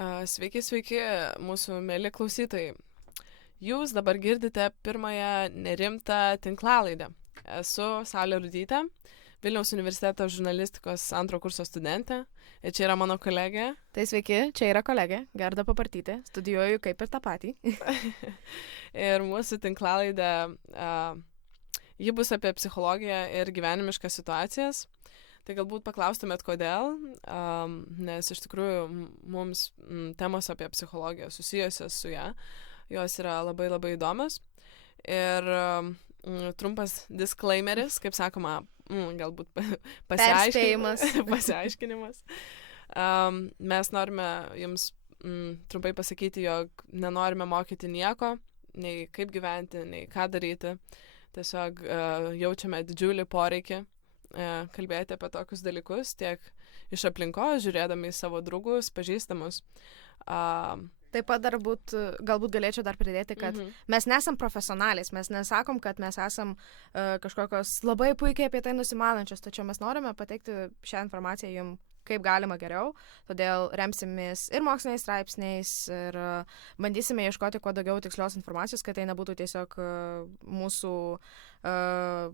Sveiki, sveiki, mūsų mėly klausytojai. Jūs dabar girdite pirmąją nerimtą tinklalaidę. Esu Saulė Rudytė, Vilniaus universiteto žurnalistikos antro kurso studentė. Ir čia yra mano kolegė. Tai sveiki, čia yra kolegė, Gerda Papartytė, studijuoju kaip ir tą patį. Ir mūsų tinklalaidė, ji bus apie psichologiją ir gyvenimiškas situacijas. Tai galbūt paklaustumėt, kodėl, nes iš tikrųjų mums temos apie psichologiją susijusios su ją, jos yra labai labai įdomios. Ir trumpas disclaimeris, kaip sakoma, galbūt pasiaiškinimas. Mes norime jums trumpai pasakyti, jog nenorime mokyti nieko, nei kaip gyventi, nei ką daryti. Tiesiog jaučiame didžiulį poreikį kalbėti apie tokius dalykus, tiek iš aplinkos, žiūrėdami į savo draugus, pažįstamus. Taip pat galbūt galėčiau dar pridėti, kad mes nesam profesionaliais, mes nesakom, kad mes esam kažkokios labai puikiai apie tai nusimanančios, tačiau mes norime pateikti šią informaciją jums kaip galima geriau, todėl remsimės ir moksliniais straipsniais ir bandysime ieškoti kuo daugiau tikslios informacijos, kad tai nebūtų tiesiog mūsų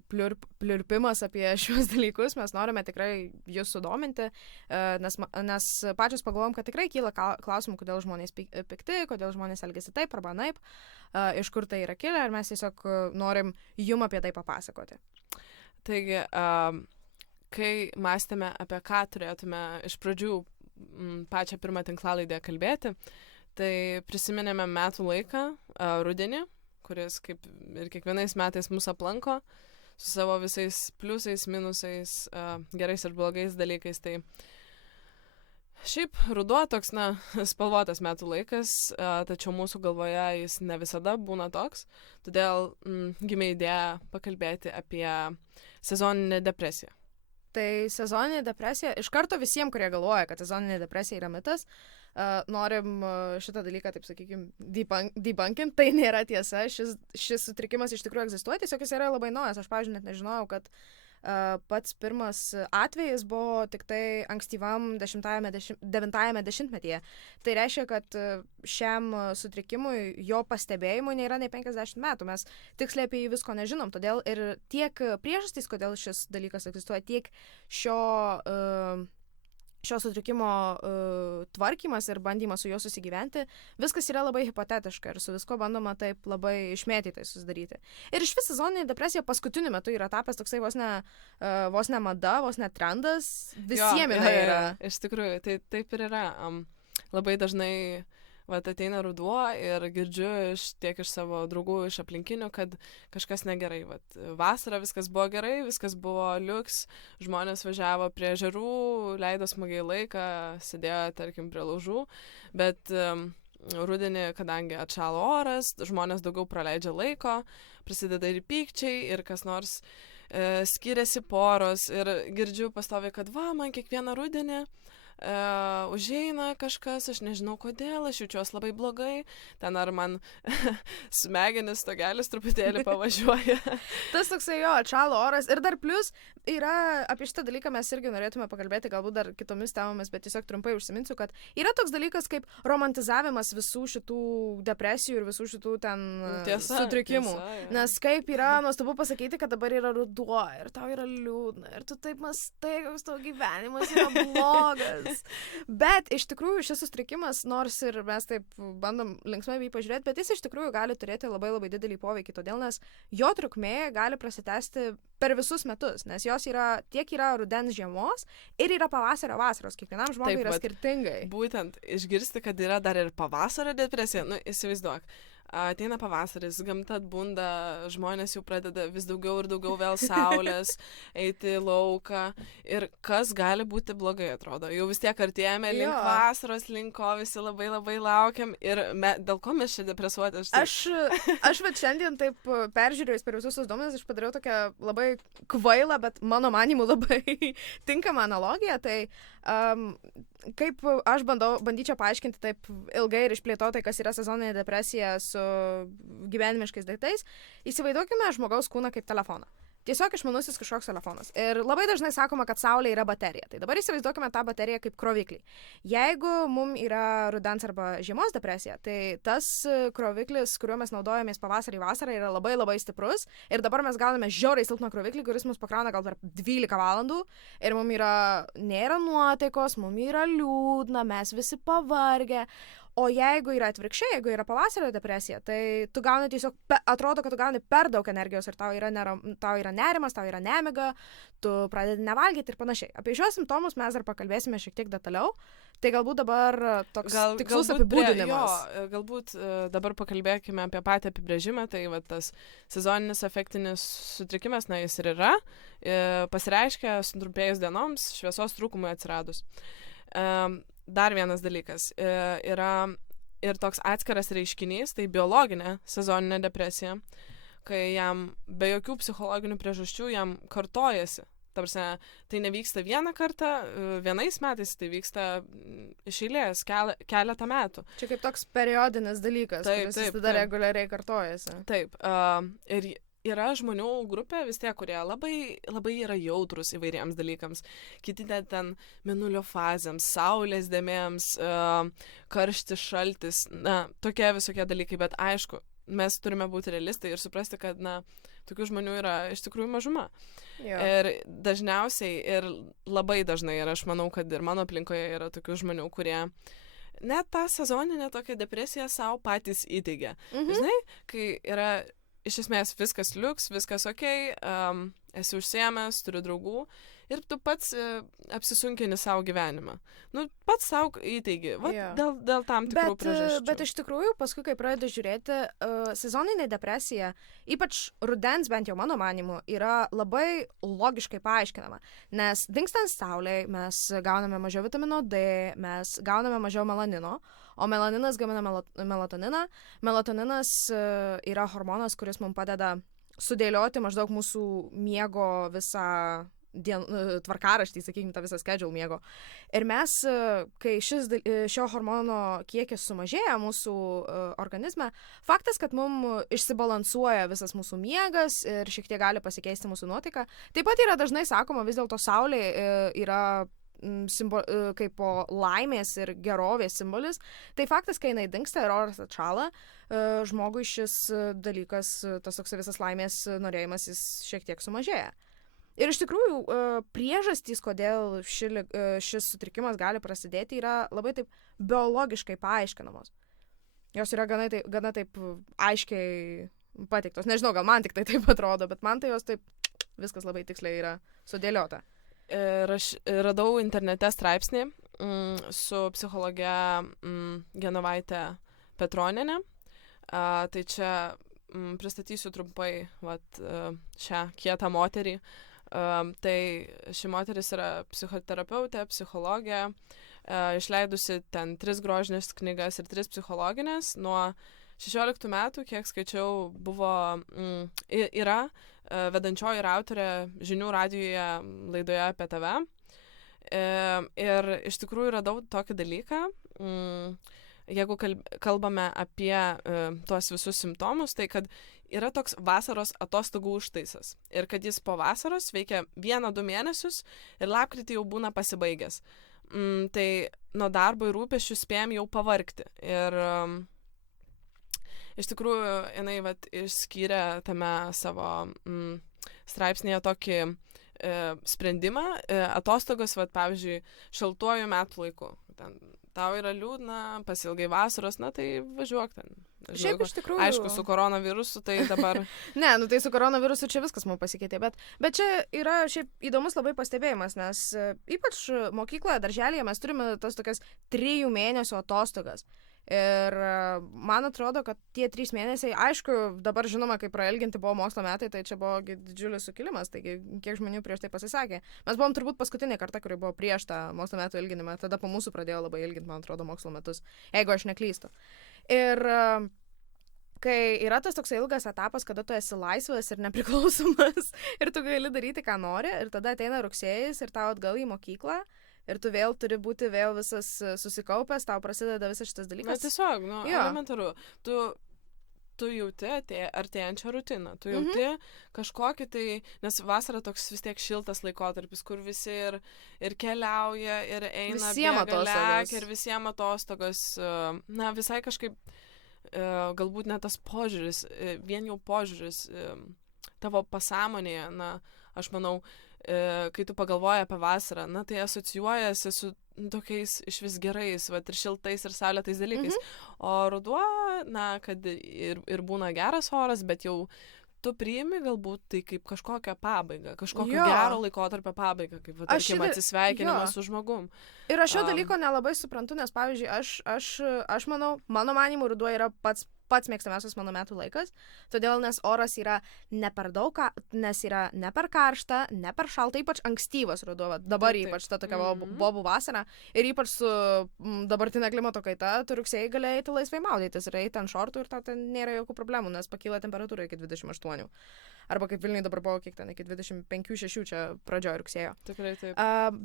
pliurpimas apie šios dalykus. Mes norime tikrai jūs sudominti, nes pačios pagalvojom, kad tikrai kyla klausimų, kodėl žmonės pikti, kodėl žmonės elgiasi taip arba naip, iš kur tai yra kilę, ir mes tiesiog norim jum apie tai papasakoti. Taigi, kai mąstėme apie ką turėtume iš pradžių pačią pirmą tinklalaidę kalbėti, tai prisiminėme metų laiką, rudenį, kuris kaip ir kiekvienais metais mus aplanko su savo visais pliusais, minusais, gerais ir blogais dalykais. Tai šiaip ruduo toks, spalvotas metų laikas, tačiau mūsų galvoje jis ne visada būna toks, todėl gimė idėja pakalbėti apie sezoninę depresiją. Tai sezoninė depresija, iš karto visiems, kurie galvoja, kad sezoninė depresija yra mitas, norim šitą dalyką, taip sakykime, debunkinti. Tai nėra tiesa, šis sutrikimas iš tikrųjų egzistuoja, tiesiog jis yra labai naujas. Aš, pavyzdžiui, net nežinojau, kad pats pirmas atvejis buvo tik tai ankstyvam 9-ame dešimtmetyje. Tai reiškia, kad šiam sutrikimui, jo pastebėjimui nėra nei 50 metų. Mes tiksliai apie jį visko nežinom. Todėl ir tiek priežastys, kodėl šis dalykas egzistuoja, tiek šio sutrikimo tvarkymas ir bandymas su juo susigyventi, viskas yra labai hipotetiška ir su visko bandoma taip labai išmėtytai susidaryti. Ir iš vis sezoninė depresija paskutiniu metu yra tapęs toksai vos ne mada, vos ne trendas, visiems yra. Iš tikrųjų, tai taip ir yra. Labai dažnai ateina ruduo ir girdžiu tiek iš savo draugų, iš aplinkinių, kad kažkas negerai. Vasarą viskas buvo gerai, viskas buvo liuks, žmonės važiavo prie ežerų, leido smagiai laiką, sėdėjo, tarkim, prie laužų, bet rudenį, kadangi atšalo oras, žmonės daugiau praleidžia laiko, prasideda ir pykčiai, ir kas nors skiriasi poros, ir girdžiu pastoviai, kad man kiekvieną rudenį užeina kažkas, aš nežinau kodėl, aš jaučiuosi labai blogai, ten ar man smegenis stogelis truputėlį pavažiuoja. Tas toksai atšalo oras, ir dar plus yra, apie šitą dalyką mes irgi norėtume pakalbėti, galbūt dar kitomis temomis, bet tiesiog trumpai užsiminsiu, kad yra toks dalykas kaip romantizavimas visų šitų depresijų ir visų šitų ten sutrikimų. Nes kaip yra nuostabu pasakyti, kad dabar yra ruduo ir tau yra liūdna ir tu taip mąstai, koks tavo gyvenimas yra blogas. Bet iš tikrųjų šis sutrikimas, nors ir mes taip bandom linksmai jį pažiūrėti, bet jis iš tikrųjų gali turėti labai labai didelį poveikį, todėl nes jo trukmė gali prasitęsti per visus metus, nes jos tiek yra rudens žiemos ir yra pavasario vasaros, kiekvienam žmogui yra skirtingai. Būtent išgirsti, kad yra dar ir pavasario depresija, įsivaizduok. Ateina pavasaris, gamta atbunda, žmonės jau pradeda vis daugiau ir daugiau vėl saulės, eiti į lauką. Ir kas gali būti blogai, atrodo. Jau vis tiek artėjame link vasaros, link ko visi labai labai laukiam. Ir dėl ko mes čia depresuoti? Aš šiandien taip peržiūrėjus per visus tos duomenis, aš padariau tokią labai kvailą, bet mano manimu labai tinkamą analogiją. Tai kaip aš bandyčiau paaiškinti taip ilgai ir išplėtotai, kas yra sezoninė depresija su gyvenimiškais daiktais, įsivaizduokime žmogaus kūną kaip telefoną. tiesiog išmanusis kažkoks telefonas. Ir labai dažnai sakoma, kad Saulė yra baterija. Tai dabar įsivaizduokime tą bateriją kaip kroviklį. Jeigu mums yra rudens arba žiemos depresija, tai tas kroviklis, kuriuo mes naudojamės pavasarį vasarą, yra labai labai stiprus. Ir dabar mes gauname žiauriai silpną kroviklį, kuris mus pakrauna gal per 12 valandų. Ir mums nėra nuotaikos, mums yra liūdna, mes visi pavargę. O jeigu yra atvirkščiai, jeigu yra pavasario depresija, tai tu gauni tiesiog, atrodo, kad tu gauni per daug energijos ir tau yra nerimas, tau yra nemiga, tu pradedi nevalgyti ir panašiai. Apie šios simptomus mes dar pakalbėsime šiek tiek detaliau. Tai galbūt dabar toks tikslus apibūdinimas. Galbūt dabar pakalbėkime apie patį apibrėžimą. Tai va, tas sezoninis afektinis sutrikimas, na jis ir yra, pasireiškia sutrumpėjus dienoms, šviesos trūkumui atsiradus. Dar vienas dalykas yra ir toks atskiras reiškinys, tai biologinė sezoninė depresija, kai jam be jokių psichologinių priežasčių jam kartojasi. Tarsi, tai nevyksta vieną kartą, vienais metais, tai vyksta iš eilės keletą metų. Čia kaip toks periodinis dalykas, kuris tada reguliariai kartojasi. Taip, ir yra žmonių grupė vis tiek, kurie labai, labai yra jautrus įvairiems dalykams. Kiti ten mėnulio fazėms, saulės dėmėms, karštis, šaltis, na, tokie visokie dalykai, bet aišku, mes turime būti realistai ir suprasti, kad, na, tokių žmonių yra iš tikrųjų mažuma. Jo. Ir dažniausiai, ir labai dažnai, ir aš manau, kad ir mano aplinkoje yra tokių žmonių, kurie net tą sezoninę tokią depresiją savo patys įteigia. Žinai, kai yra iš esmės viskas liuks, viskas okei, esi užsiėmęs, turi draugų ir tu pats apsisunkini savo gyvenimą. Nu, pats savo įteigi, dėl tam tikrų priežasčių. Bet iš tikrųjų, paskui, kai pradedi žiūrėti, sezoninė depresija, ypač rudens, bent jau mano manimu, yra labai logiškai paaiškinama. Nes dingstant saulei mes gauname mažiau vitamino D, mes gauname mažiau melanino, o melaninas gamina melatoniną. Melatoninas yra hormonas, kuris mums padeda sudėlioti maždaug mūsų miego visą tvarkaraštį, sakykime, tą visą schedule miego. Ir mes, kai šio hormono kiekis sumažėja mūsų organizme, faktas, kad mums išsibalansuoja visas mūsų miegas ir šiek tiek gali pasikeisti mūsų nuotaika. Taip pat yra dažnai sakoma, vis dėlto saulė yra kaip laimės ir gerovės simbolis. Tai faktas, kai jinai dingsta ir oras atšala, žmogui šis dalykas, tas toks visas laimės norėjimas, jis šiek tiek sumažėja. Ir iš tikrųjų priežastys, kodėl šis sutrikimas gali prasidėti, yra labai taip biologiškai paaiškinamos. Jos yra gana taip aiškiai pateiktos. Nežinau, gal man tik tai taip atrodo, bet man tai jos taip viskas labai tiksliai yra sudėliota. Ir aš radau internete straipsnį su psichologe Genovaite Petronienė. Tai čia pristatysiu trumpai šią kietą moterį. Tai ši moteris yra psichoterapeutė, psichologė, išleidusi ten 3 grožinės knygas ir 3 psichologinės. Nuo 16 metų, kiek skaičiau, yra vedančioji ir autorė žinių radijuje laidoje apie tave. Ir iš tikrųjų radau tokį dalyką, jeigu kalbame apie tuos visus simptomus, tai kad yra toks vasaros atostogų užtaisas. Ir kad jis po vasaros veikia 1-2 mėnesius ir lapkritį jau būna pasibaigęs. Tai nuo darbo ir rūpesčių spėjom jau pavargti. Ir iš tikrųjų, jinai išskyrė tame savo straipsnėje tokį sprendimą. Atostogos, pavyzdžiui, šaltuoju metų laiku. Tau yra liūdna, pasilgai vasaros, na tai važiuok ten. Šiaip iš tikrųjų. Aišku, su koronavirusu tai dabar. Ne, tai su koronavirusu čia viskas mums pasikeitė, bet čia yra šiaip įdomus labai pastebėjimas, nes ypač mokykloje, darželyje mes turime tas tokias 3 mėnesių atostogas. Ir man atrodo, kad tie 3 mėnesiai, aišku, dabar žinoma, kai prailginti buvo mokslo metai, tai čia buvo didžiulis sukilimas, taigi kiek žmonių prieš tai pasisakė. Mes buvom turbūt paskutinė karta, kuri buvo prieš tą mokslo metų ilginimą, tada po mūsų pradėjo labai ilginti, man atrodo, mokslo metus, jeigu aš neklystu. Ir kai yra tas toks ilgas etapas, kada tu esi laisvas ir nepriklausomas ir tu gali daryti, ką nori, ir tada ateina rugsėjis ir tau atgal į mokyklą. Ir tu vėl turi būti vėl visas susikaupęs, tau prasideda visas šitas dalykas. Na tiesiog, elementaru. Tu tu jauti artėjančią rutiną, tu jauti kažkokį tai, nes vasara toks vis tiek šiltas laikotarpis, kur visi ir keliauja, ir eina bėga, ir visiems atostogos, na, visai kažkaip, galbūt net tas požiūris, vien jau požiūris tavo pasąmonėje, na, aš manau, kai tu pagalvoji apie vasarą, na, tai asocijuojasi su tokiais iš vis gerais, vat, ir šiltais, ir saulėtais dalykais. O ruduo, na, kad ir būna geras oras, bet jau tu priimi galbūt tai kaip kažkokią pabaigą, kažkokio gero laikotarpio pabaigą, kaip, tarkim, atsisveikinimas su žmogum. Ir aš šio dalyko nelabai suprantu, nes, pavyzdžiui, aš manau, mano manymu, ruduo yra pats mėgstamiausias mano metų laikas, todėl nes oras yra ne per daug, nes yra ne per karšta, ne per šalta, ypač ankstyvas ruduo, dabar ypač ta tokia bobų vasara, ir ypač su dabartinė klimato kaita, tu rugsėjai gali eiti laisvai maudytis ir eiti ant šortų ir tau ten nėra jokių problemų, nes pakyla temperatūra iki 28. Arba kaip Vilniui dabar buvo, kiek ten, iki 25-6 čia pradžioje rugsėjo. Tikrai taip.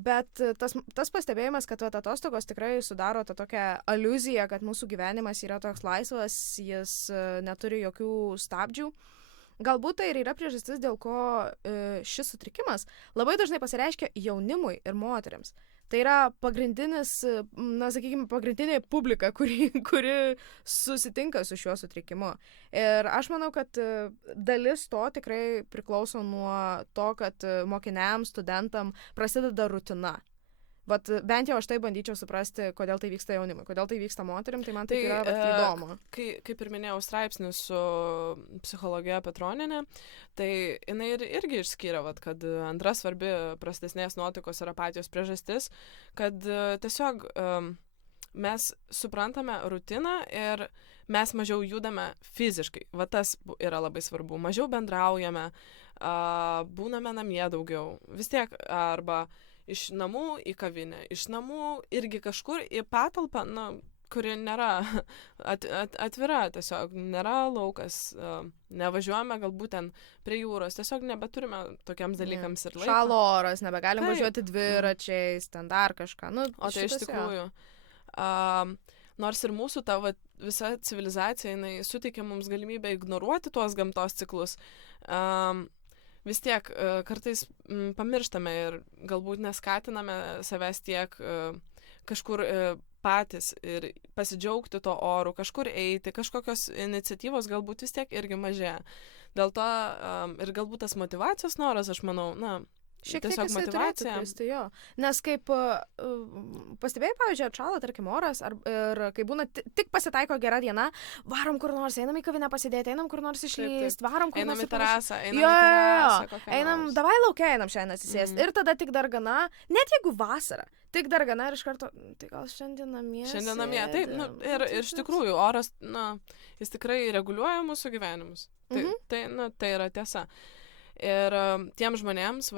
Bet tas pastebėjimas, kad atostogos tikrai sudaro tą tokią aliuziją, kad mūsų gyvenimas yra toks laisvas, jis neturi jokių stabdžių. Galbūt tai ir yra priežastis, dėl ko šis sutrikimas labai dažnai pasireiškia jaunimui ir moteriams. Tai yra pagrindinis, na, sakykime, pagrindinė publika, kuri susitinka su šiuo sutrikimu. Ir aš manau, kad dalis to tikrai priklauso nuo to, kad mokiniams, studentam prasideda rutina. Vat bent jau aš tai bandyčiau suprasti, kodėl tai vyksta jaunimui, kodėl tai vyksta moterim, tai man tai yra įdomu. Kaip ir minėjau straipsnį su psichologija Petronienė, tai jinai irgi išskyrė, kad antra svarbi prastesnės nuotaikos ir apatijos priežastis, kad tiesiog mes suprantame rutiną ir mes mažiau judame fiziškai. Va tas yra labai svarbu. Mažiau bendraujame, būname namie daugiau. Vis tiek arba iš namų į kavinę, iš namų irgi kažkur į patalpą, na, kuri nėra atvira, tiesiog nėra laukas, nevažiuojame galbūt ten prie jūros, tiesiog nebeturime tokiams dalykams ir laiko. Šalo oras, nebegalim važiuoti dviračiais, ten dar kažką. Nu, o tai iš tikrųjų. Nors ir mūsų ta visa civilizacija, jinai suteikia mums galimybę ignoruoti tuos gamtos ciklus, vis tiek kartais pamirštame ir galbūt neskatiname savęs tiek kažkur patys ir pasidžiaugti to oru, kažkur eiti, kažkokios iniciatyvos galbūt vis tiek irgi mažėja. Dėl to ir galbūt tas motyvacijos noras, aš manau, na, šiek tiek jisai turėtų kristi, jo. Nes kaip pastebėjai, pavyzdžiui, atšalo, tarkim, oras, ir kai būna tik pasitaiko gera diena, varom kur nors, einam į kavinę pasidėti, einam kur nors išlyst, varom kur nors. Einam į terasą, einam, davai laukia, einam šiandien atsisėsti. Ir tada tik dar gana, net jeigu vasara, tik dar gana ir iš karto, tai gal šiandien namie. Šiandien namie, taip, nu, ir iš tikrųjų, oras, na, jis tikrai reguliuoja mūsų gyvenimus. Tai yra tiesa. Ir tiems žmonėms,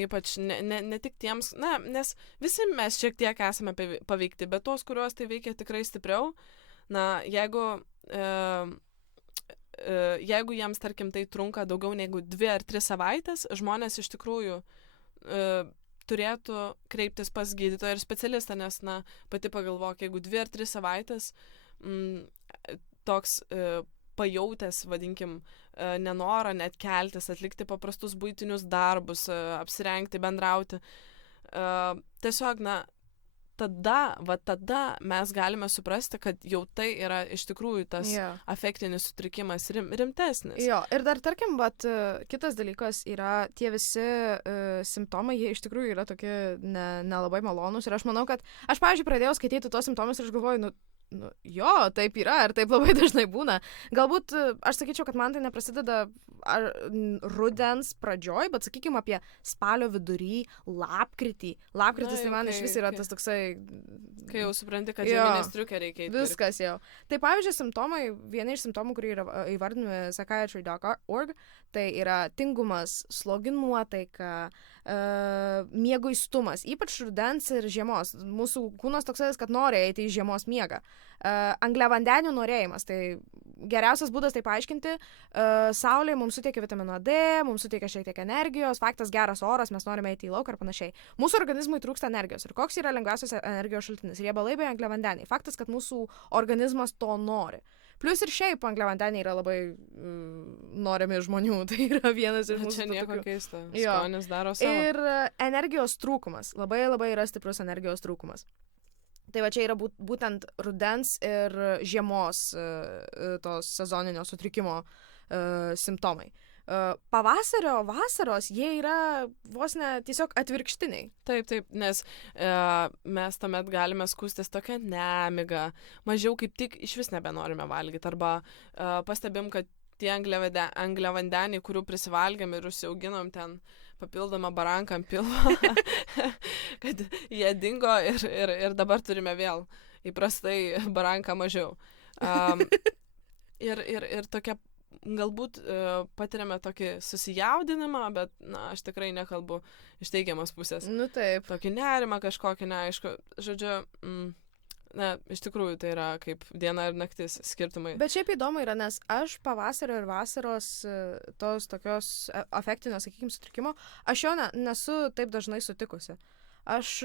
ypač ne tik tiems, na, nes visi mes šiek tiek esame paveikti, bet tos, kuriuos tai veikia tikrai stipriau, na, jeigu jiems, tarkim, tai trunka daugiau negu 2 ar 3 savaitės, žmonės iš tikrųjų turėtų kreiptis pas gydytoją ir specialistą, nes, na, pati pagalvok, jeigu 2 ar 3 savaitės toks pajautęs, vadinkim, nenorą net keltis, atlikti paprastus buitinius darbus, apsirengti, bendrauti. Tiesiog, na, tada mes galime suprasti, kad jau tai yra iš tikrųjų tas afektinis sutrikimas rimtesnis. Jo, ir dar, tarkim, kitas dalykas yra tie visi simptomai, jie iš tikrųjų yra tokie nelabai malonūs. Ir aš manau, kad aš, pavyzdžiui, pradėjau skaityti tuos simptomus ir aš galvoju, jo, taip yra ir taip labai dažnai būna. Galbūt aš sakyčiau, kad man tai neprasideda rudens pradžioj, bet sakykime apie spalio vidury, lapkritį. Lapkritis tai man iš vis yra tas toksai... Kai jau supranti, kad žieminės striukė reikia įpirkti. Viskas jau. Tai pavyzdžiui, simptomai, vieni iš simptomų, kurį yra įvardinami psychiatry.org, tai yra tingumas, slogi nuotaika, mieguistumas, ypač rudens ir žiemos. Mūsų kūnas toksai, kad nori eiti į žiemos miegą. Angliavandenių norėjimas, tai geriausias būdas tai paaiškinti, saulė mums suteikia vitamino D, mums suteikia šiek tiek energijos, faktas geras oras, mes norime eiti į lauką ir panašiai. Mūsų organizmui trūksta energijos. Ir koks yra lengviausias energijos šaltinis? Riebalai bei angliavandeniai. Faktas, kad mūsų organizmas to nori. Plius ir šiaip angliavandeniai yra labai norimi žmonių, tai yra vienas iš mūsų. Čia nieko keisto. Skonis daro savo. Ir energijos trūkumas. Labai labai yra stiprus energijos trūkumas. Tai va čia yra būtent rudens ir žiemos tos sezoninio sutrikimo simptomai. Pavasario, vasaros, jie yra vos ne tiesiog atvirkštiniai. Taip, nes mes tuomet galime skųstis tokią nemigą, mažiau kaip tik iš vis nebenorime valgyti, arba pastebim, kad tie angliavandeniai, kurių prisivalgėm ir užsiauginom ten papildomą baranką ant pilvo, kad jie dingo ir dabar turime vėl įprastai baranką mažiau. Ir tokia galbūt patiriame tokį susijaudinimą, bet, aš tikrai nekalbu iš teigiamas pusės. Nu taip. Tokį nerimą kažkokį, neaišku. Žodžiu, iš tikrųjų tai yra kaip diena ir naktis skirtumai. Bet šiaip įdomu yra, nes aš pavasario ir vasaros tos tokios afektinio, sakykime, sutrikimo, aš jo nesu taip dažnai sutikusi. Aš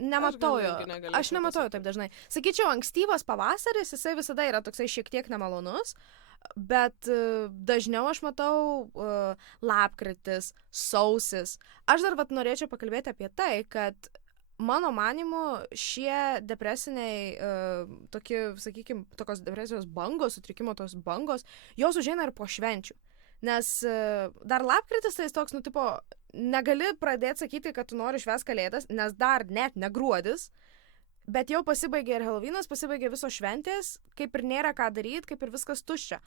nematau jo. Aš nematau jo taip dažnai. Sakyčiau, ankstyvas pavasaris, jisai visada yra toksai šiek tiek nemalonus. Bet dažniau aš matau lapkritis, sausis. Aš dar norėčiau pakalbėti apie tai, kad mano manimu šie depresiniai, sakykime, tokios depresijos bangos, sutrikimo tos bangos, jos užeina ir po švenčių. Nes dar lapkritis tai toks, tipo, negali pradėti sakyti, kad tu nori švęsti kalėdas, nes dar net ne gruodis. Bet jau pasibaigė ir Helovynas, pasibaigė visos šventės, kaip ir nėra ką daryti, kaip ir viskas tuščia.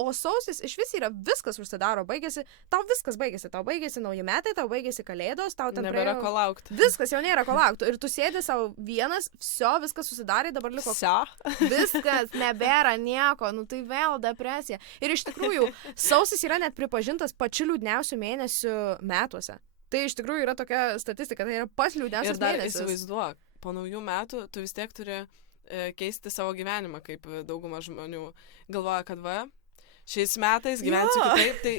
O sausis iš vis yra viskas užsidaro, baigėsi, tau viskas baigėsi, tau baigėsi nauji metai, tau baigėsi kalėdos, tau ten nebėra ko laukti. Viskas jau nėra ko laukti. Ir tu sėdi savo vienas, viskas susidarė, dabar liko. Viskas, nebėra nieko, tai vėl depresija. Ir iš tikrųjų, sausis yra net pripažintas pačiu liūdniausiu mėnesiu metuose. Tai iš tikrųjų yra tokia statistika, tai yra pats liūdniausias mėnesis. Ir dar įsivaizduok. Po naujų metų tu vis tiek turi keisti savo gyvenimą, kaip dauguma žmonių galvoja, kad šiais metais gyvensiu kitaip, tai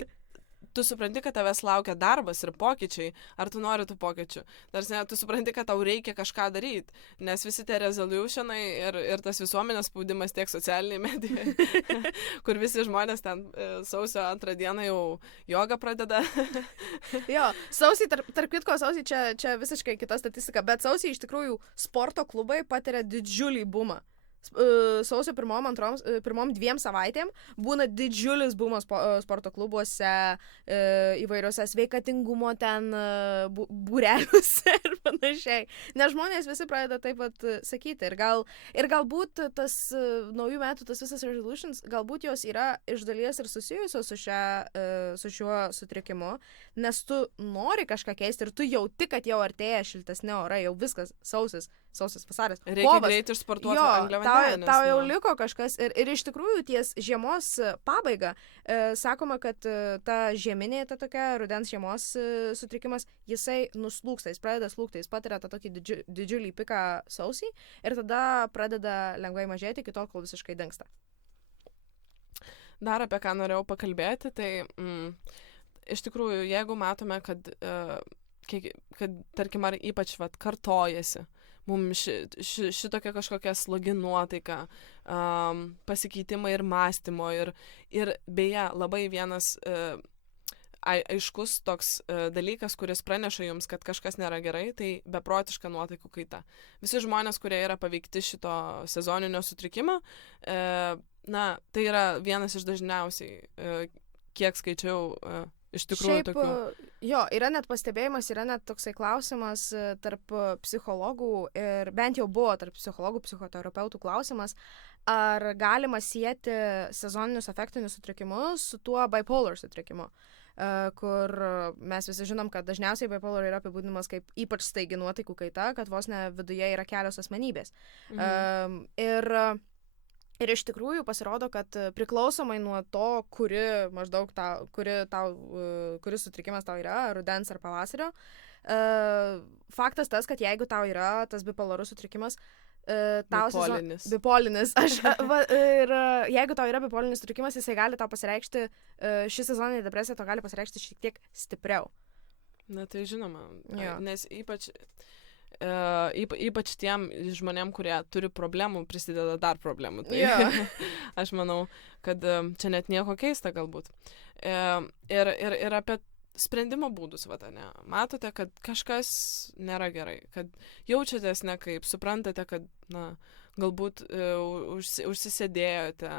tu supranti, kad tavęs laukia darbas ir pokyčiai, ar tu nori tų pokyčių. Tarsi tu supranti, kad tau reikia kažką daryti, nes visi tie resolutionai ir tas visuomenės spaudimas tiek socialiniai medijai, kur visi žmonės ten sausio 2 dieną jau jogą pradeda. Jo, sausiai, tarp kitko, sausiai čia visiškai kita statistika, bet sausiai iš tikrųjų sporto klubai patiria didžiulį bumą. Sausio pirmom 2 savaitėm būna didžiulis bumas sporto klubuose, įvairiuose sveikatingumo ten būreliuose ir panašiai. Nes žmonės visi pradeda taip pat sakyti. Ir galbūt tas naujų metų, tas visas resolutions, galbūt jos yra iš dalies ir susijusios su šiuo sutrikimu, nes tu nori kažką keisti ir tu jauti, kad jau artėja šiltesni orai, jau viskas, sausis, vasaris. Reikia greit išsportuoti angliavandenį. Tau jau liko kažkas ir iš tikrųjų ties žiemos pabaiga sakoma, kad ta žieminė, ta tokia rudens žiemos sutrikimas, jisai nuslūksta, jis pradeda slūgti, jis patiria tą tokį didžiulį piką sausį ir tada pradeda lengvai mažėti iki tol, kol visiškai dingsta. Dar apie ką norėjau pakalbėti, tai iš tikrųjų, jeigu matome, kad tarkim, ar ypač kartojasi mums šitokia kažkokia slogi nuotaika, pasikeitimai ir mąstymo ir beje labai vienas aiškus toks dalykas, kuris praneša jums, kad kažkas nėra gerai, tai beprotiška nuotaikų kaita. Visi žmonės, kurie yra paveikti šito sezoninio sutrikimo, tai yra vienas iš dažniausiai, kiek skaičiau, iš tikrųjų šiaip, tokių. Jo, yra net pastebėjimas, yra net toksai klausimas tarp psichologų ir bent jau buvo tarp psichologų, psichoterapeutų klausimas, ar galima sieti sezoninius afektinius sutrikimus su tuo bipolar sutrikimu, kur mes visi žinom, kad dažniausiai bipolar yra apibūdinamas kaip ypač staigi nuotaikų kaita, kad vos ne viduje yra kelios asmenybės. Ir iš tikrųjų pasirodo, kad priklausomai nuo to, kuris sutrikimas tau yra, rudens ar pavasario, faktas tas, kad jeigu tau yra tas bipolarus sutrikimas, Bipolinis. Ir jeigu tau yra bipolinis sutrikimas, jisai gali tau pasireikšti, ši sezoninė depresija tau gali pasireikšti šiek tiek stipriau. Na tai žinoma, Jo. nes ypač tiem žmonėm, kurie turi problemų, prisideda dar problemų. Tai Jo. aš manau, kad čia net nieko keista galbūt. Ir apie sprendimo būdus, ne. Matote, kad kažkas nėra gerai, kad jaučiatės nekaip, suprantate, kad, galbūt užsisėdėjote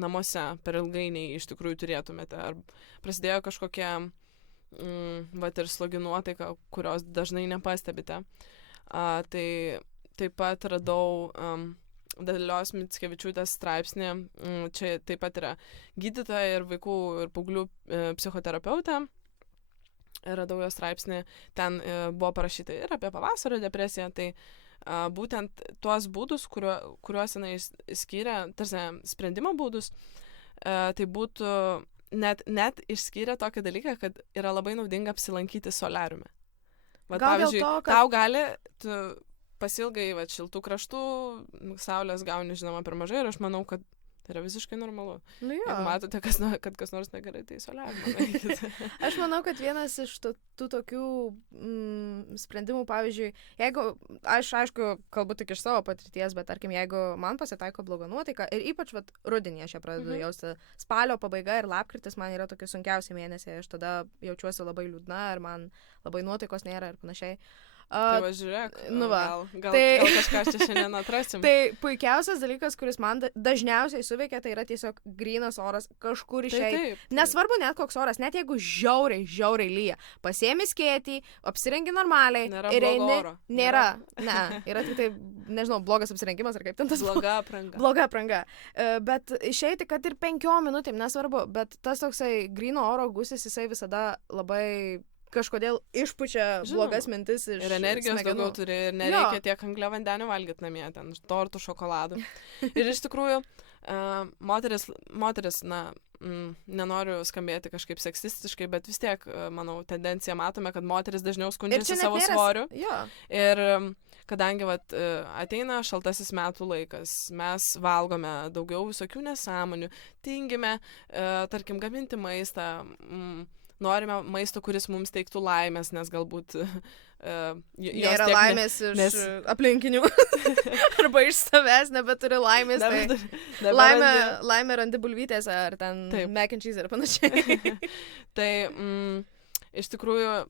namuose per ilgai nei iš tikrųjų turėtumėte, ar prasidėjo kažkokia ir slogi nuotaika, kurios dažnai nepastebite. Tai taip pat radau Dalios Mickevičiūtės straipsnį, čia taip pat yra gydytoja ir vaikų ir paauglių psichoterapeutė. Radau jos straipsnį, ten buvo parašyta ir apie pavasario depresiją, tai būtent tuos būdus, kuriuos jinai skyrė, tarsi sprendimo būdus, tai būtų net išskyrė tokį dalyką, kad yra labai naudinga apsilankyti soliariume. Pavyzdžiui, tau gali, tu pasilgai šiltų kraštų, saulės gauni žinoma per mažai ir aš manau, kad tai yra visiškai normalu. Jeigu matote, kad kas nors negerai, tai soliariumą. Aš manau, kad vienas iš tų tokių sprendimų, pavyzdžiui, jeigu, aš aišku, kalbu tik iš savo patirties, bet tarkim, jeigu man pasitaiko bloga nuotaika ir ypač rudenį aš ją pradedu jausti, spalio pabaiga ir lapkritis man yra tokie sunkiausi mėnesiai, aš tada jaučiuosi labai liūdna ir man labai nuotaikos nėra ir panašiai. Tai važiuok, gal kažką čia šiandien atrasim. Tai puikiausias dalykas, kuris man dažniausiai suveikia, tai yra tiesiog grynas oras kažkur išeiti. Nesvarbu net koks oras, net jeigu žiauriai lyja. Pasiemi skėtį, apsirengi normaliai. Nėra ir blogo oro. Nėra. Ne, yra tik tai, nežinau, blogas apsirengimas ar kaip ten tas. Bloga apranga. Bloga apranga. Bet išeiti, kad ir 5 minutėm, nesvarbu, bet tas toksai gryno oro gūsis, jisai visada labai kažkodėl išpučia blogas mintis iš ir energijos smegenų. daugiau turi, ir nereikia tiek angliavandenių valgyti namie, ten tortų, šokoladų. Ir iš tikrųjų, moteris, nenoriu skambėti kažkaip seksistiškai, bet vis tiek, manau, tendenciją matome, kad moteris dažniau skundžiasi savo svoriu. Ir kadangi ateina šaltasis metų laikas, mes valgome daugiau visokių nesąmonių, tingime, tarkim, gaminti maistą, norime maisto, kuris mums teiktų laimės, nes galbūt nėra laimės iš aplinkinių arba iš savęs nebeturi laimės. Laimė randi bulvytėse ar ten mac and cheese ir panašiai. Tai iš tikrųjų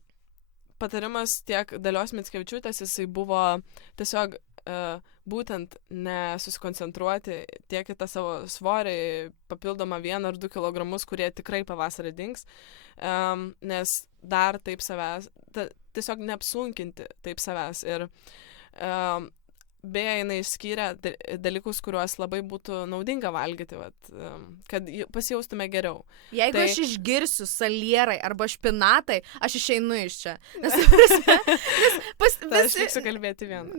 patarimas tiek Dalios Mickevičiūtės, jisai buvo tiesiog būtent nesusikoncentruoti tiek į tą savo svorį, papildomą 1 ar 2 kilogramus, kurie tikrai pavasarį dings, nes dar taip savęs, tiesiog neapsunkinti taip savęs. Ir beje, jinai išskyrė dalykus, kuriuos labai būtų naudinga valgyti, kad pasijaustume geriau. Jeigu aš išgirsiu salierai arba špinatai, aš išeinu iš čia. Aš liksiu kalbėti vieną.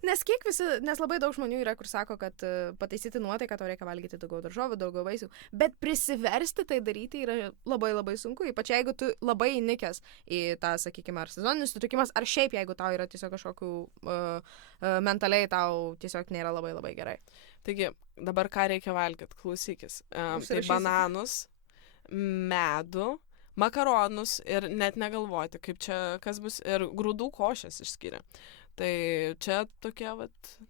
Nes labai daug žmonių yra, kur sako, kad pataisyti nuotaiką, tau reikia valgyti daugiau daržovių, daugiau vaisių, bet prisiversti tai daryti yra labai labai sunku, ypač jeigu tu labai įnikęs į tą, sakykime, ar sezoninis sutrikimas, ar šiaip jeigu tau yra tiesiog kažkokių mentaliai tau tiesiog nėra labai labai gerai. Taigi, dabar ką reikia valgyti? Klausykis. Tai bananus, medų, makaronus ir net negalvoti, kaip čia kas bus, ir grūdų košės išskiria. Tai čia tokie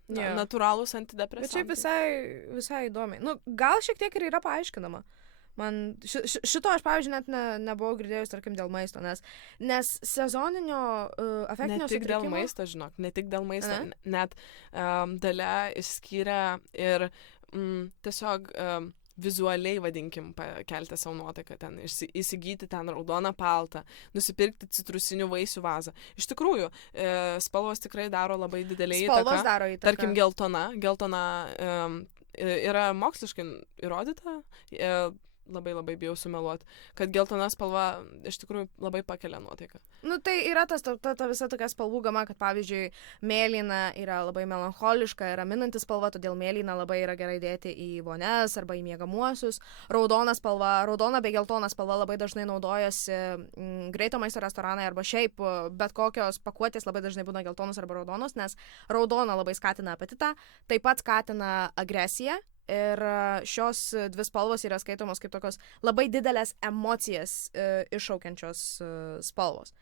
natūralūs antidepresantai. Bet šiaip visai įdomiai. Gal šiek tiek ir yra paaiškinama. Man šito aš, pavyzdžiui, net nebuvau girdėjus, tarkim, dėl maisto, nes sezoninio afektinio sutrikimo... Ne tik dėl maisto, žinok, ne tik dėl maisto, net Dalia išskyrė ir tiesiog vizualiai, vadinkim, kelti savo nuotaiką, ten įsigyti ten raudoną paltą, nusipirkti citrusinių vaisių vazą. Iš tikrųjų, spalvos tikrai daro labai didelį įtaką. Spalvos daro įtaką. Tarkim, geltona yra moksliškai įrodyta, labai labai bijau sumeluoti, kad geltona spalva iš tikrųjų labai pakelia nuotaiką. Nu, tai yra ta visa tokia spalvų gama, kad pavyzdžiui, mėlyna yra labai melancholiška ir raminanti spalva, todėl mėlyna labai yra gerai dėti į vonias arba į miegamuosius. Raudona bei geltona spalva labai dažnai naudojasi greito maisto restoranai arba šiaip bet kokios pakuotės labai dažnai būna geltonos arba raudonos, nes raudona labai skatina apetitą, taip pat skatina agresiją. Ir šios dvi spalvos yra skaitomos kaip tokios labai didelės emocijas iššaukiančios spalvos.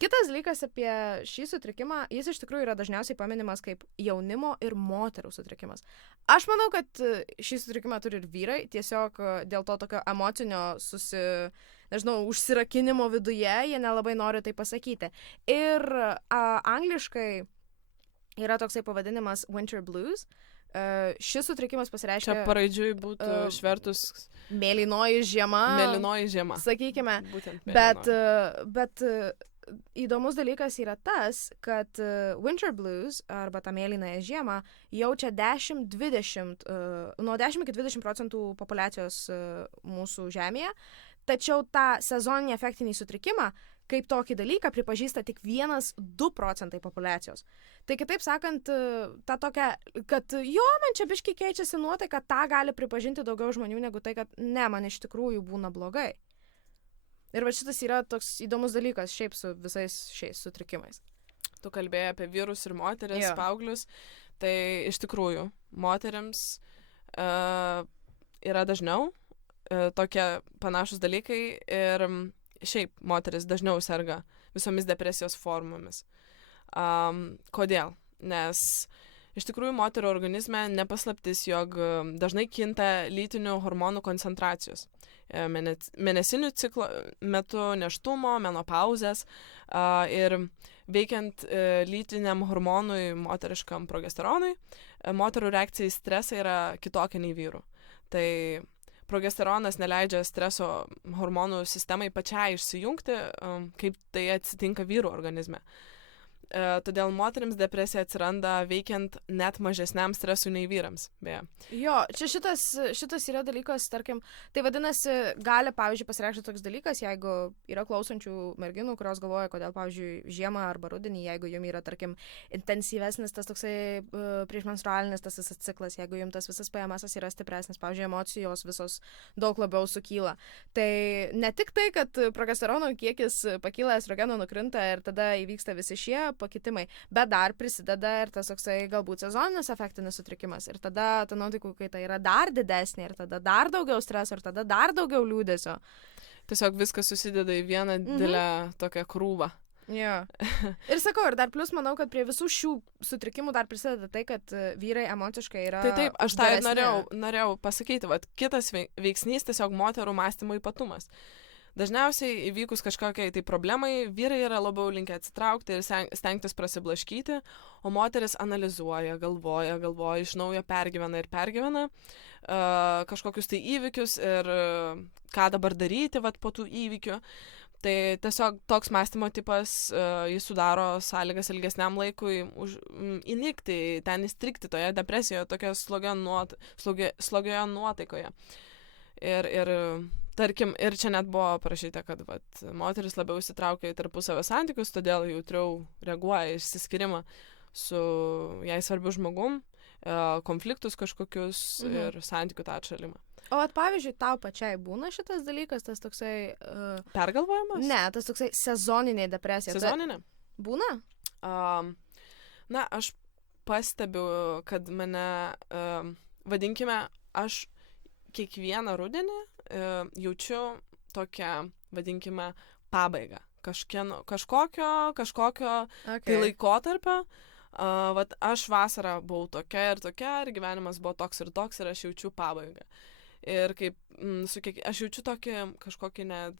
Kitas dalykas apie šį sutrikimą, jis iš tikrųjų yra dažniausiai paminimas kaip jaunimo ir moterų sutrikimas. Aš manau, kad šį sutrikimą turi ir vyrai, tiesiog dėl to tokio emocinio užsirakinimo viduje, jie nelabai nori tai pasakyti. Ir angliškai yra toksai pavadinimas winter blues. Šis sutrikimas pasireiškia... Čia paraidžiui būtų išvertus... Mėlynoji žiema. Mėlynoji žiema. Sakykime. Būtent mėlynoji. Bet įdomus dalykas yra tas, kad winter blues arba tą mėlynąją žiemą jaučia nuo 10 iki 20% populiacijos mūsų žemėje, tačiau tą sezoninį efektinį sutrikimą kaip tokį dalyką pripažįsta tik 1-2 procentai populiacijos. Tai kitaip sakant, ta tokia, kad man čia biškai keičiasi nuotaika, tą gali pripažinti daugiau žmonių negu tai, kad ne, man iš tikrųjų būna blogai. Ir va šitas yra toks įdomus dalykas šiaip su visais šiais sutrikimais. Tu kalbėjai apie vyrus ir moteris, paauglius, tai iš tikrųjų moterims yra dažniau tokie panašus dalykai ir šiaip moteris dažniau serga visomis depresijos formomis. Kodėl? Nes iš tikrųjų moterų organizme nepaslaptis, jog dažnai kinta lytinių hormonų koncentracijos. Mėnesinių ciklo metu, nėštumo, menopauzės ir veikiant lytiniam hormonui, moteriškam progesteronui, moterų reakcija į stresą yra kitokia nei vyrų. Tai progesteronas neleidžia streso hormonų sistemai pačiai išsijungti, kaip tai atsitinka vyrų organizme. Todėl moterims depresija atsiranda veikiant net mažesniam stresui nei vyrams, beje. Jo, čia šitas yra dalykas, tarkim, tai vadinasi, gali, pavyzdžiui, pasireikšti toks dalykas, jeigu yra klausančių merginų, kurios galvoja, kodėl, pavyzdžiui, žiemą arba rudenį, jeigu jums yra, tarkim, intensyvesnis tas toksai priešmenstrualinis tas visas ciklas, jeigu jums tas visas PMS yra stipresnis, pavyzdžiui, emocijos visos daug labiau sukyla. Tai ne tik tai, kad progesterono kiekis pakyla, estrogeno nukrinta ir tada įvyksta visi šie pakitimai, bet dar prisideda ir tas toksai galbūt sezoninis efektinis sutrikimas ir tada ta nuotaikų kaita yra dar didesnė ir tada dar daugiau streso ir tada dar daugiau liūdesio. Tiesiog viskas susideda į vieną didelę tokią krūvą. Jo. Ir sakau, ir dar plus manau, kad prie visų šių sutrikimų dar prisideda tai, kad vyrai emociškai yra... Taip, aš tą ir norėjau pasakyti, kitas veiksnys tiesiog moterų mąstymo ypatumas. Dažniausiai įvykus kažkokiai tai problemai, vyrai yra labiau linkę atsitraukti ir stengtis prasiblaškyti, o moteris analizuoja, galvoja, iš naujo pergyvena kažkokius tai įvykius ir ką dabar daryti po tų įvykių. Tai tiesiog toks mąstymo tipas, jis sudaro sąlygas ilgesniam laikui įnikti, ten įstrigti toje depresijoje, tokioje slogioje nuotaikoje. Ir tarkim, ir čia net buvo parašyta, kad moteris labiau įsitraukia į tarpusavio santykius, todėl jautriau reaguoja išsiskyrimą su jai svarbiu žmogum, konfliktus kažkokius ir santykių tą atšalimą. O pavyzdžiui, tau pačiai būna šitas dalykas, tas toksai... Pergalvojimas? Ne, tas toksai sezoninė depresija. Sezoninė? Būna? Na, aš pastebiu, kad mane, vadinkime, aš kiekvieną rudenį jaučiu tokią, vadinkime, pabaigą. Kažkokio tai laikotarpio. Aš vasarą buvau tokia ir gyvenimas buvo toks ir aš jaučiu pabaigą. Ir kaip, aš jaučiu tokį kažkokį net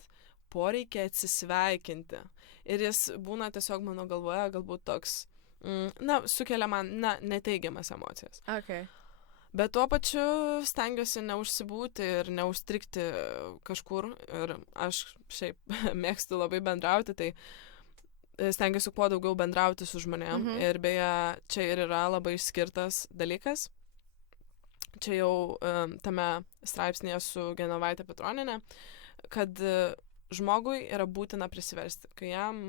poreikį atsisveikinti. Ir jis būna tiesiog mano galvoje galbūt toks, sukelia man neteigiamas emocijas. Okay. Bet tuo pačiu stengiuosi neužsibūti ir neužstrigti kažkur. Ir aš šiaip mėgstu labai bendrauti, tai stengiuosi kuo daugiau bendrauti su žmonėm. Ir beje, čia ir yra labai išskirtas dalykas, čia jau tame straipsnėje su Genovaite Petroniene, kad žmogui yra būtina prisiversti, kai jam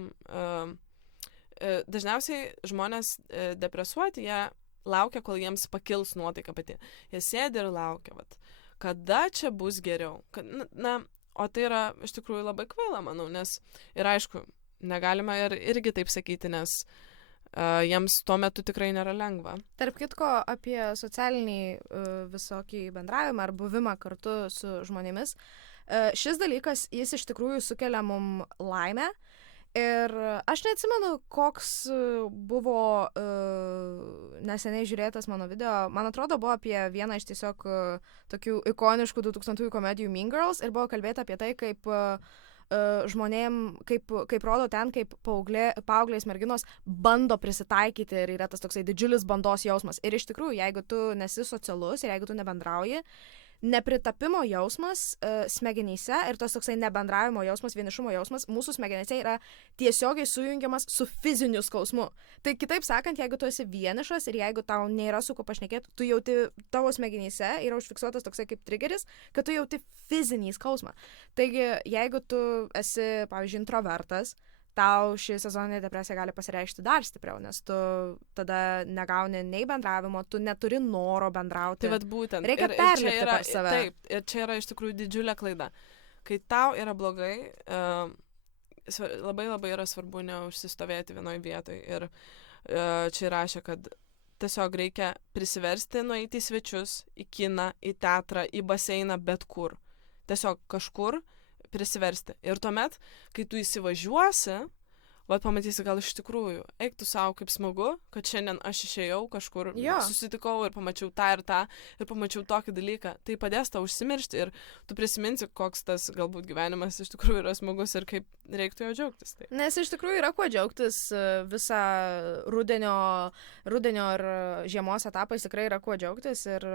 dažniausiai žmonės depresuoti, jie laukia, kol jiems pakils nuotaika pati. Jie sėdi ir laukia, vat, kada čia bus geriau. O tai yra iš tikrųjų labai kvaila, manau, nes ir aišku, negalima irgi taip sakyti, nes jiems tuo metu tikrai nėra lengva. Tarp kitko, apie socialinį visokį bendravimą ar buvimą kartu su žmonėmis, šis dalykas, jis iš tikrųjų sukelia mum laimę. Ir aš neatsimenu, koks buvo neseniai žiūrėtas mano video. Man atrodo, buvo apie vieną iš tiesiog tokių ikoniškų 2000-ųjų komedijų Mean Girls ir buvo kalbėta apie tai, kaip žmonėm, kaip rodo ten, kaip paauglės merginos bando prisitaikyti ir yra tas toksai didžiulis bandos jausmas. Ir iš tikrųjų, jeigu tu nesi socialus ir jeigu tu nebendrauji, nepritapimo jausmas smegenyse ir tos toksai nebendravimo jausmas, vienišumo jausmas mūsų smegenyse yra tiesiogiai sujungiamas su fiziniu skausmu. Tai kitaip sakant, jeigu tu esi vienišas ir jeigu tau nėra su ko pašnekėti, tu jauti, tavo smegenyse yra užfiksuotas toksai kaip trigeris, kad tu jauti fizinį skausmą. Taigi, jeigu tu esi, pavyzdžiui, introvertas, tau ši sezoninė depresija gali pasireikšti dar stipriau, nes tu tada negauni nei bendravimo, tu neturi noro bendrauti. Tai vat būtent. Reikia perlipti per save. Taip, ir čia yra iš tikrųjų didžiulė klaida. Kai tau yra blogai, labai labai yra svarbu neužsistovėti vienoj vietoj. Ir čia rašė, kad tiesiog reikia prisiversti nueiti į svečius, į kiną, į teatrą, į baseiną, bet kur. Tiesiog kažkur prisiversti. Ir tuomet, kai tu įsivažiuosi, pamatysi gal iš tikrųjų, eik tu savo kaip smagu, kad šiandien aš išėjau kažkur, susitikau ir pamačiau tą ir tą, ir pamačiau tokį dalyką. Tai padės tau užsimiršti ir tu prisiminsi, koks tas galbūt gyvenimas iš tikrųjų yra smagus ir kaip reiktų jo džiaugtis. Taip. Nes iš tikrųjų yra kuo džiaugtis visą rudenio ir žiemos etapais, tikrai yra kuo džiaugtis ir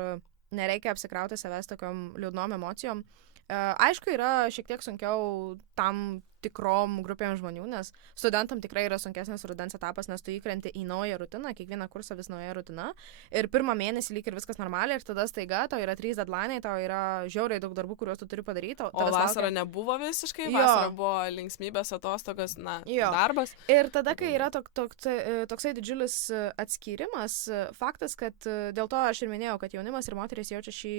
nereikia apsikrauti savęs tokiom liūdnom emocijom. Aišku, yra šiek tiek sunkiau tam tikrom grupėm žmonių, nes studentam tikrai yra sunkesnis rudens etapas, nes tu įkrenti į naują rutiną, kiekvieną kursą vis nauja rutina ir pirmą mėnesį lyg ir viskas normaliai ir tada staiga tau yra 3 deadline'ai, tau yra žiauriai daug darbų, kuriuos tu turi padaryti. O vasara nebuvo visiškai, vasara buvo linksmybės, atostogos, darbas. Ir tada, kai yra toksai didžiulis atskyrimas, faktas, kad dėl to aš ir minėjau, kad jaunimas ir moterys jaučia šį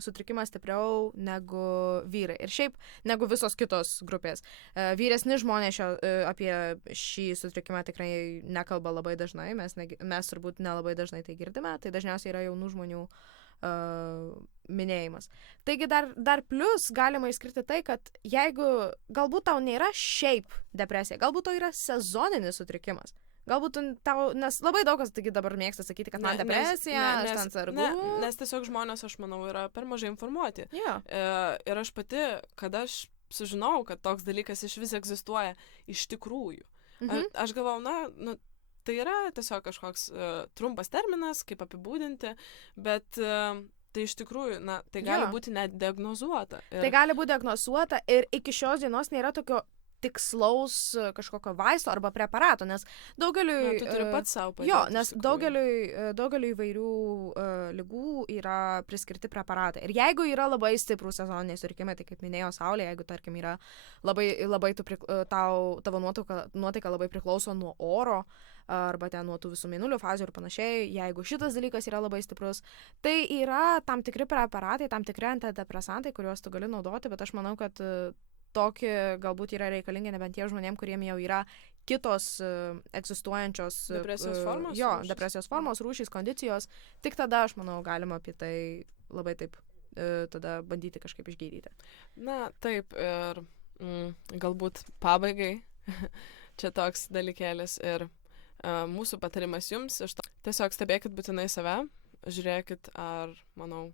sutrikimas stipriau negu vyrai. Ir šiaip negu visos kitos grupės. Vyresni žmonės apie šį sutrikimą tikrai nekalba labai dažnai, mes turbūt nelabai dažnai tai girdime, tai dažniausiai yra jaunų žmonių minėjimas. Taigi dar plus galima išskirti tai, kad jeigu galbūt tau nėra šiaip depresija, galbūt tau yra sezoninis sutrikimas. Galbūt tau, nes labai daug kas taigi dabar mėgsta sakyti, kad man depresija, aš ten sargu. Nes tiesiog žmonės, aš manau, yra per mažai informuoti. Yeah. Ir aš pati, kada aš sužinojau, kad toks dalykas iš vis egzistuoja iš tikrųjų. Aš galvau, tai yra tiesiog kažkoks trumpas terminas, kaip apibūdinti, bet tai iš tikrųjų, tai gali būti net diagnozuota. Tai gali būti diagnozuota ir iki šios dienos nėra tokio tikslaus kažkokio vaisto arba preparato, nes daugeliui... Tu turi pats savo padėti. Jo, nes daugeliui įvairių ligų yra priskirti preparatai. Ir jeigu yra labai stiprūs sezoniniai sutrikimai, tai kaip minėjo Saulė, jeigu, tarkim, yra labai tavo nuotaika labai priklauso nuo oro, arba ten nuo tų visų mėnulio fazių ir panašiai, jeigu šitas dalykas yra labai stiprus, tai yra tam tikri preparatai, tam tikri antidepresantai, kuriuos tu gali naudoti, bet aš manau, kad tokie galbūt yra reikalingi nebent tie žmonėm, kuriem jau yra kitos egzistuojančios depresijos formos, depresijos formos, rūšys, kondicijos. Tik tada, aš manau, galima apie tai labai taip tada bandyti kažkaip išgydyti. Taip, ir galbūt pabaigai čia toks dalykėlis ir mūsų patarimas jums, tiesiog stebėkit būtinai save, žiūrėkit, ar, manau,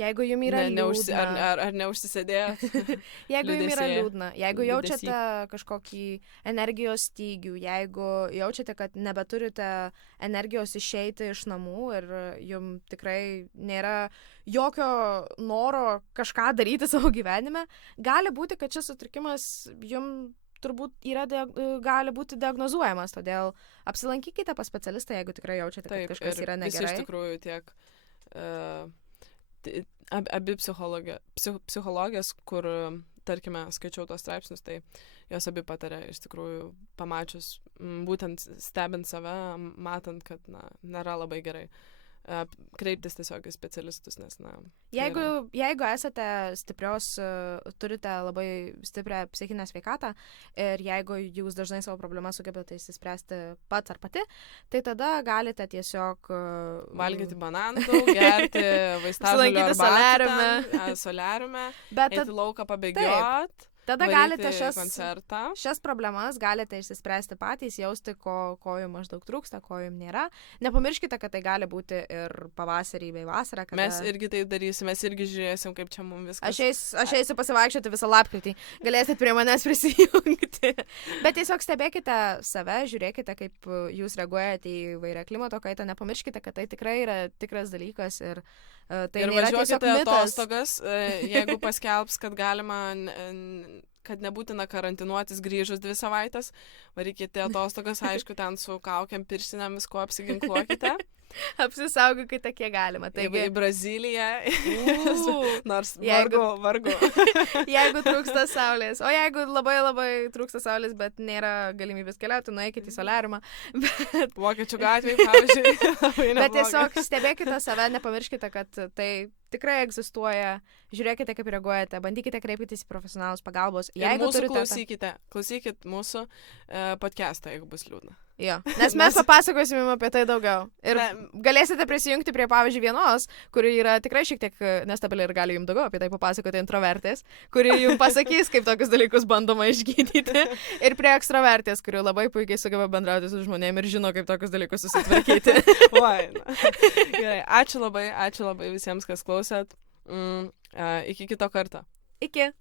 jeigu jums yra liūdna. Ar neužsisėdėjot? Jeigu jums yra liūdna, jeigu jaučiate kažkokį energijos stygių, jeigu jaučiate, kad nebeturite energijos išeiti iš namų ir jums tikrai nėra jokio noro kažką daryti savo gyvenime, gali būti, kad šis sutrikimas jums turbūt gali būti diagnozuojamas, todėl apsilankykite pas specialistą, jeigu tikrai jaučiate, kad kažkas yra negerai. Visi iš tikrųjų tiek abi psichologės, kur, tarkime, skaičiau tos straipsnius, tai jos abi patarė iš tikrųjų pamačius, būtent stebint save, matant, kad nėra labai gerai kreiptis tiesiog į specialistus, nes, Jeigu esate stiprios, turite labai stiprią psichinę sveikatą ir jeigu jūs dažnai savo problemą sugebate išsispręsti pats ar pati, tai tada galite tiesiog valgyti bananų daug, gerti vaistažolių arbatą, soliariume, eiti lauką pabėgiot. Tada galite koncertą. Šias problemas galite išsispręsti patys, jausti, ko jums maždaug trūksta, ko jums nėra. Nepamirškite, kad tai gali būti ir pavasarį bei vasarą. Kada... Mes irgi tai darysim, mes irgi žiūrėsim, kaip čia mums viskas. Aš eisiu pasivaikščioti visą lapkritį. Galėsit prie manęs prisijungti. Bet tiesiog stebėkite save, žiūrėkite, kaip jūs reaguojate į įvairią klimato kaitą. Nepamirškite, kad tai tikrai yra tikras dalykas ir tai ir nėra tiesiog mitas. Atostogas, jeigu paskelbs, kad galima, kad nebūtina karantinuotis grįžus 2 savaitės, varykite atostogas, aišku, ten su kaukiam, pirštinėm, visko apsiginkluokite. Apsisaugokite, kiek galima. Taigi į Braziliją, nors vargu. Jeigu trūksta saulės, o jeigu labai labai trūksta saulės, bet nėra galimybės keliauti, nueikite į soliariumą. Vokiečių gatvėje, pavyzdžiui. Bet tiesiog stebėkite save, nepamirškite, kad tai tikrai egzistuoja. Žiūrėkite, kaip reaguojate, bandykite kreiptis į profesionalus pagalbos. Jeigu klausykit mūsų podcastą, jeigu bus liūdna. Jo, nes mes papasakosim jums apie tai daugiau. Ir galėsite prisijungti prie, pavyzdžiui, vienos, kuri yra tikrai šiek tiek nestabili ir gali jums daugiau apie tai papasakoti, introvertės, kuri jums pasakys, kaip tokius dalykus bandoma išgydyti. Ir prie ekstravertės, kuri labai puikiai sugeba bendrauti su žmonėmis ir žino, kaip tokius dalykus susitvarkyti. Gerai, ačiū labai visiems, kas klausėt. Iki kito karto. Iki.